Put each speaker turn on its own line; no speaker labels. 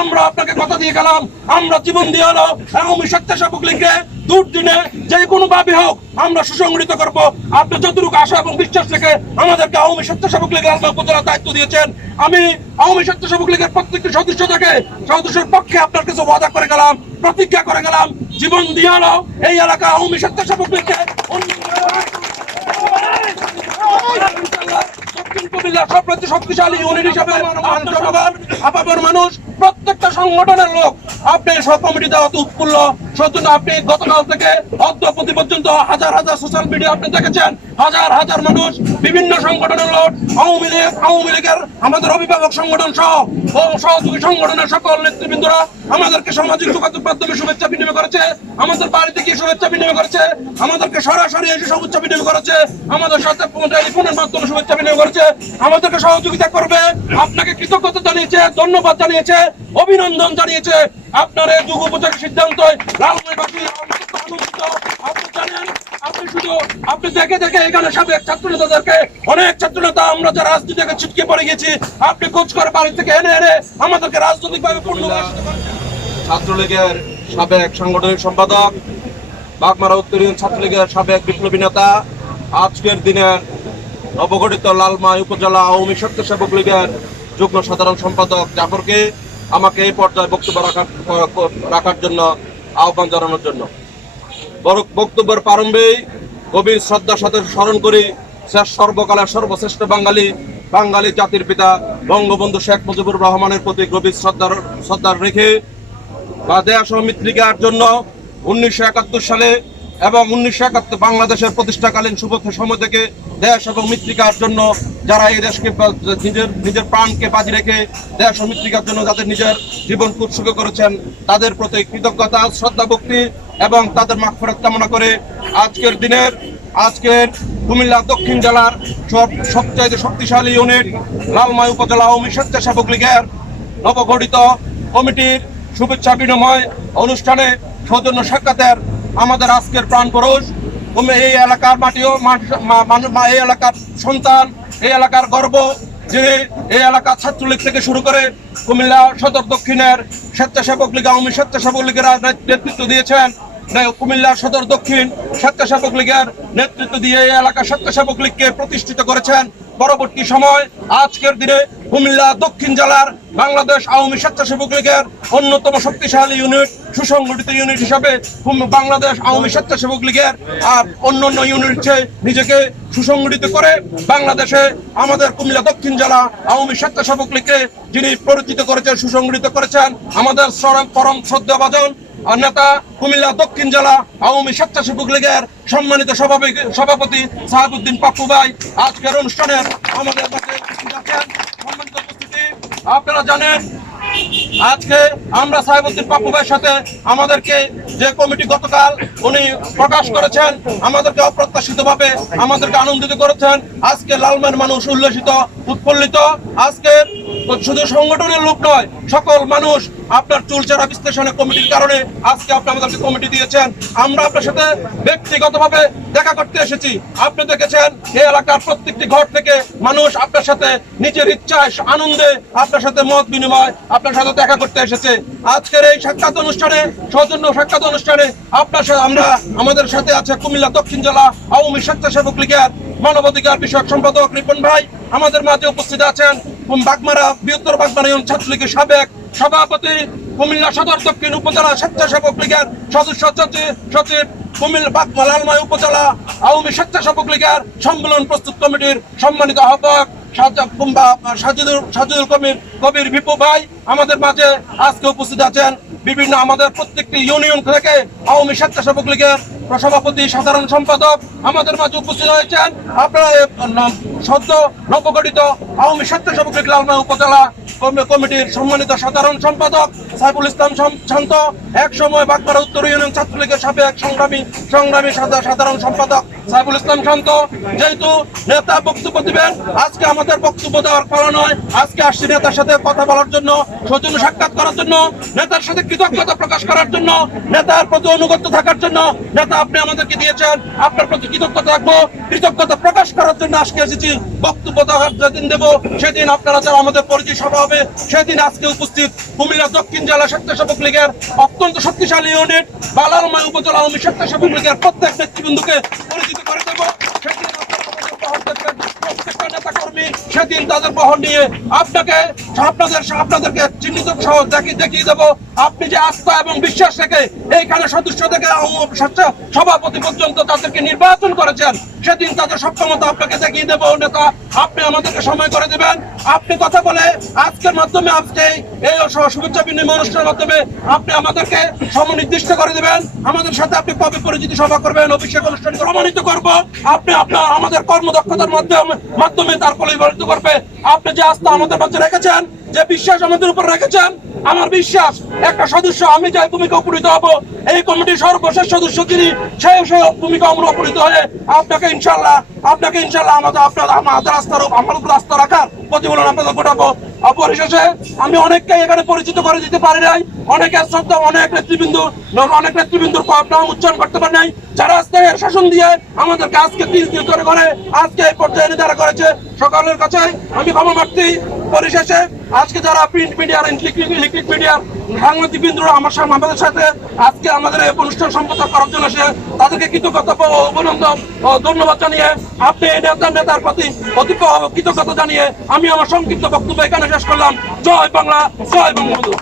আমরা আপনাকে কথা দিয়ে গেলাম, আমরা জীবন দিয়ে হলো আওয়ামী স্বেচ্ছাসেবক লীগকে দুর্দিনে যে কোনো ভাবে হোক, আমরা সুসংগঠিত করব। আপনি যতটুকু আশা এবং বিশ্বাস রেখে আমাদেরকে আওয়ামী স্বেচ্ছাসেবক লীগের আলমা উপজেলার দায়িত্ব দিয়েছেন, আমি আওয়ামী স্বেচ্ছাসেবক লীগের প্রত্যেকটি সদস্য থেকে সদস্যের পক্ষে আপনার কিছু ওয়াদা করে গেলাম, প্রতিজ্ঞা করে গেলাম, জীবন দিয়ে হলো এই এলাকা আওয়ামী স্বেচ্ছাসেবক লীগকে শক্তিশালী ইউনিট হিসাবে জনগণ আপামর মানুষ প্রত্যেকটা সংগঠনের লোক আপনি সব কমিটিতে অত উৎফুল্ল সত্যি আপনি গতকাল থেকে অদ্যপতি পর্যন্ত হাজার হাজার সোশ্যাল মিডিয়া আপনি দেখেছেন। হাজার হাজার মানুষ বিভিন্ন সংগঠনের লোক, আওয়ামী লীগ, আওয়ামী লীগের আমাদের অভিভাবক সংগঠন সহ সহযোগী সংগঠনের সকল নেতৃবৃন্দরা আমাদেরকে সামাজিক যোগাযোগ মাধ্যমে শুভেচ্ছা বিনিময় করেছে। আমাদের বাড়িতে গিয়ে শুভেচ্ছা বিনিময় করেছে। আমাদেরকে সরাসরি এসে শুভেচ্ছা বিনিময় করেছে। আমাদের সাথে টেলিফোনের মাধ্যমে শুভেচ্ছা বিনিময় করেছে। আমাদেরকে সহযোগিতা করবে। আপনাকে কৃতজ্ঞতা জানিয়েছে, ধন্যবাদ জানিয়েছে, অভিনন্দন জানিয়েছে। আপনার এই যুগ উপচারের সিদ্ধান্ত আপনি জানেন আপনি শুধু আপনি দেখে দেখে এখানে সাবেক ছাত্র নেতাদেরকে অনেক ছাত্র নেতা আমরা যারা রাজনীতি থেকে ছিটকে পড়ে গেছি আপনি করে বাড়ি থেকে এনে এনে আমাদেরকে রাজনৈতিকভাবে পূর্ণ
ছাত্রলীগের সাবেক সাংগঠনিক সম্পাদক বাগমারা উত্তর ছাত্রলীগের সাবেক বিপ্লবী নেতা আজকের দিনের নবগঠিত লালমাই উপজেলা আওয়ামী স্বেচ্ছাসেবক লীগের যুগ্ম সাধারণ সম্পাদক জাফরকে আমাকে এই পর্যায়ে বক্তব্য রাখার রাখার জন্য আহ্বান জানানোর জন্য। বক্তব্যের প্রারম্ভেই গভীর শ্রদ্ধার সাথে স্মরণ করি, শেষ সর্বকালের সর্বশ্রেষ্ঠ বাঙালি বাঙালি জাতির পিতা বঙ্গবন্ধু শেখ মুজিবুর রহমানের প্রতি গভীর শ্রদ্ধার শ্রদ্ধার রেখে বা দেয়া সৌমিত্রিকার জন্য উনিশশো একাত্তর সালে এবং উনিশশো একাত্তর বাংলাদেশের প্রতিষ্ঠাকালীন শুভত্ব সময় থেকে দেশ এবং মৃত্তিকার জন্য যারা এই দেশকে নিজের নিজের প্রাণকে বাজি রেখে দেশ ও মৃত্তিকার জন্য যাদের নিজের জীবন উৎসর্গ করেছেন, তাদের প্রতি কৃতজ্ঞতা, শ্রদ্ধা, ভক্তি এবং তাদের মাগফিরাত কামনা করে আজকের দিনের, আজকের কুমিল্লা দক্ষিণ জেলার সব- সবচাইতে শক্তিশালী ইউনিট লালমাই উপজেলা আওয়ামী স্বেচ্ছাসেবক লীগের নবগঠিত কমিটির শুভেচ্ছা বিনিময় অনুষ্ঠানে সৌজন্য সাক্ষাতের আমাদের আজকের প্রাণ পুরুষ এই এলাকার মাটিও এই এলাকার সন্তান, এই এলাকার গর্ব, যিনি এই এলাকার ছাত্রলীগ থেকে শুরু করে কুমিল্লা সদর দক্ষিণের স্বেচ্ছাসেবক লীগ, আওয়ামী স্বেচ্ছাসেবক লীগেরা নেতৃত্ব দিয়েছেন। কুমিল্লা সদর দক্ষিণ স্বেচ্ছাসেবক লীগের নেতৃত্ব দিয়ে এই এলাকার স্বেচ্ছাসেবক লীগকে প্রতিষ্ঠিত করেছেন। পরবর্তী সময়, আজকের দিনে কুমিল্লা, দক্ষিণ জেলার বাংলাদেশ আওয়ামী স্বেচ্ছাসেবক লীগের অন্যতম শক্তিশালী ইউনিট সুসংগঠিত ইউনিট হিসাবে বাংলাদেশ আওয়ামী স্বেচ্ছাসেবক লীগের আর অন্যান্য ইউনিট নিজেকে সুসংগঠিত করে বাংলাদেশে আমাদের কুমিল্লা, দক্ষিণ জেলা আওয়ামী স্বেচ্ছাসেবক লীগকে যিনি পরিচিত করেছেন, সুসংগঠিত করেছেন, আমাদের চরম পরম শ্রদ্ধাভাজন নেতা কুমিল্লা, দক্ষিণ জেলা আওয়ামী স্বেচ্ছাসেবক লীগের সম্মানিত সভাপতি সভাপতি সাহাবুদ্দিন পাপ্পু ভাই। আজকের অনুষ্ঠানে আমাদের মাঝে উপস্থিত আছেন সম্মানিত উপস্থিতি আপনারা জানেন, আজকে আমরা সাহেবুদ্দিন পাপ্পু ভাইয়ের সাথে আমাদেরকে যে কমিটি গতকাল উনি প্রকাশ করেছেন, আমাদেরকে অপ্রত্যাশিতভাবে আমাদেরকে আনন্দিত করেছেন। আজকে লালমের মানুষ উল্লসিত, উৎফুল্লিত। আজকে শুধু সংগঠনের লোক নয়, সকল মানুষ আপনার চুলচেরা বিশ্লেষণের কমিটির কারণে আজকে আপনি আমাদেরকে কমিটি দিয়েছেন। আমরা আপনার সাথে ব্যক্তিগতভাবে দেখা করতে এসেছি। আপনি দেখেছেন এই এলাকার প্রত্যেকটি ঘর থেকে মানুষ আপনার সাথে নিজের ইচ্ছায়, আনন্দে আপনার সাথে মত বিনিময় আপনার সাথে দেখা করতে এসেছে। আজকের এই সাক্ষাৎ অনুষ্ঠানে, সৌজন্য সাক্ষাৎ অনুষ্ঠানে আপনার সাথে আমরা, আমাদের সাথে আছে কুমিল্লা দক্ষিণ জেলা আওয়ামী স্বেচ্ছাসেবক লীগের মানবাধিকার বিষয়ক সম্পাদক রিপন ভাই। আমাদের মাঝে উপস্থিত আছেন বাগমারা, বৃহত্তর বাগমারা ছাত্রলীগের সাবেক সভাপতি কুমিল্লা সদর দক্ষিণ উপজেলা স্বেচ্ছাসেবক লীগের সদস্য সচিব বাগমা উপজেলা আওয়ামী লীগের সম্মেলন প্রস্তুত কমিটির সম্মানিত আহ্বায়ক সাজিদুল সাজিদুল কবির ভিপু ভাই আমাদের মাঝে আজকে উপস্থিত আছেন। বিভিন্ন আমাদের প্রত্যেকটি ইউনিয়ন থেকে আওয়ামী স্বেচ্ছাসেবক লীগের সভাপতি, সাধারণ সম্পাদক আমাদের মাঝে উপস্থিত হয়েছেন। আপনারা সদ্য নবগঠিত আওয়ামী স্বেচ্ছাসেবক লীগ লালমাই উপজেলা কমিটির সম্মানিত সাধারণ সম্পাদক সাইফুল ইসলাম শান্ত এক সময় বাগমারা উত্তর ইউনিয়ন ছাত্রলীগের সাবেক সংগ্রামী সংগ্রামী সাধারণ সম্পাদক সাইফুল ইসলাম শান্ত। যেহেতু নেতা বক্তব্য দিবেন, আজকে আমাদের বক্তব্য দেওয়ার পালা নয়। আজকে আসছি নেতার সাথে কথা বলার জন্য, সৌজন্য সাক্ষাৎ করার জন্য, নেতার সাথে কৃতজ্ঞতা প্রকাশ করার জন্য, নেতার প্রতি অনুগত থাকার জন্য নেতা
আপনি আমাদেরকে দিয়েছেন। আপনার প্রতি কৃতজ্ঞতা রাখব। কৃতজ্ঞতা প্রকাশ করার জন্য আজকে এসেছি। বক্তব্য দেওয়ার যেদিন দেবো, সেদিন আপনারা যারা আমাদের পরিচয় সভা হবে, সেদিন আজকে উপস্থিত কুমিল্লা দক্ষিণ জেলা স্বেচ্ছাসেবক লীগের অত্যন্ত শক্তিশালী ইউনিট বালারমায় উপজেলা আওয়ামী স্বেচ্ছাসেবক লীগের প্রত্যেক নেতৃবৃন্দকে পরিচিত করে দেবো। সেদিন আপনারা আমাদের সেদিন তাদের বহন নিয়ে আপনাকে আপনাদের আপনাদেরকে চিহ্নিত সহ দেখিয়ে দেবো। আপনি যে আস্থা এবং বিশ্বাস এইখানে সদস্য থেকে সভাপতি পর্যন্ত তাদেরকে নির্বাচন করেছেন, সেদিন তাদের সক্ষমতা আপনাকে দেখিয়ে দেবো, নেতা। আপনি আমাদেরকে সময় করে দেবেন। আপনি কথা বলে আজকের মাধ্যমে আজকে এই শুভেচ্ছা বিনিময় অনুষ্ঠানের মাধ্যমে আপনি আমাদেরকে সমনির্দিষ্ট করে দেবেন। আমাদের সাথে আপনি কবে পরিচিতি সভা করবেন, অভিষেক অনুষ্ঠান প্রমাণিত করব। আপনি আপনার আমাদের কর্মদক্ষতার মাধ্যমে মাধ্যমে তার পরিবর্তিত করবে। আপনি যে আস্থা আমাদের মাঝে রেখেছেন যে বিশ্বাস আমাদের উপর রেখেছেন, আমার বিশ্বাস, একটা সদস্য আমি যাই ভূমিকা উপনীত হব, এই কমিটির সর্বশেষ সদস্য তিনি, সেই সেই ভূমিকা আমরা উপনীত হয়ে আপনাকে ইনশাল্লাহ আপনাকে ইনশাল্লাহ আমাদের আপনার আমাদের আস্থার আমার উপর আস্থা রাখার প্রতিফলন আপনাদের ঘটাবো। অপরিশেষে আমি অনেককে এখানে পরিচিত করে দিতে পারি নাই অনেকের শ্রদ্ধা, অনেক নেতৃবৃন্দ, অনেক নেতৃবৃন্দর নাম উচ্চারণ করতে পারি নাই। যারা আজকে শাসন দিয়ে আমাদেরকে আজকে তিন দিন ধরে করে আজকে এই পর্যায়ে যারা করেছে, সকালের কাছে আমি ক্ষমা প্রার্থী। পরিশেষে আজকে যারা প্রিন্ট মিডিয়ার ইলেকট্রিক মিডিয়ার সাংবাদিক বিন্দুরা আমার সামনে আমাদের সাথে আজকে আমাদের এই অনুষ্ঠান সম্পাদক করার জন্য এসে তাদেরকে কৃতজ্ঞতা ও অভিনন্দন ও ধন্যবাদ জানিয়ে আপনি এই নেতা নেতার প্রতি অতি কৃতজ্ঞতা জানিয়ে আমি আমার সংক্ষিপ্ত বক্তব্য এখানে শেষ করলাম। জয় বাংলা, জয় বঙ্গবন্ধু।